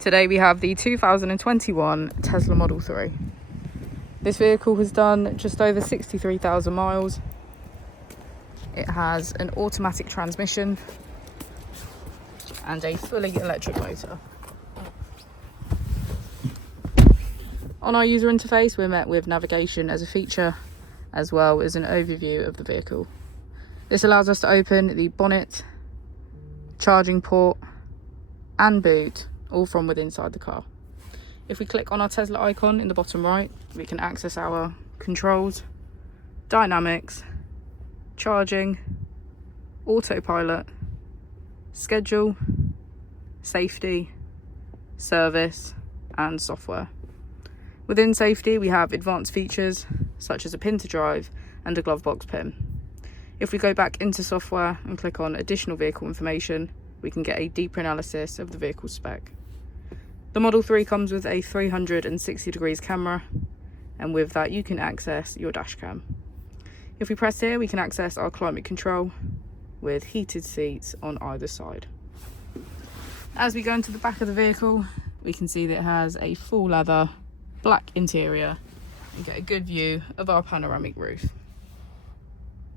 Today we have the 2021 Tesla Model 3. This vehicle has done just over 63,000 miles. It has an automatic transmission and a fully electric motor. On our user interface, we're met with navigation as a feature, as well as an overview of the vehicle. This allows us to open the bonnet, charging port, and boot, all from within inside the car. If we click on our Tesla icon in the bottom right, we can access our controls, dynamics, charging, autopilot, schedule, safety, service, and software. Within safety, we have advanced features such as a pin to drive and a glove box pin. If we go back into software and click on additional vehicle information, we can get a deeper analysis of the vehicle spec. The Model 3 comes with a 360 degrees camera, and with that you can access your dash cam. If we press here, we can access our climate control with heated seats on either side. As we go into the back of the vehicle, we can see that it has a full leather black interior and get a good view of our panoramic roof.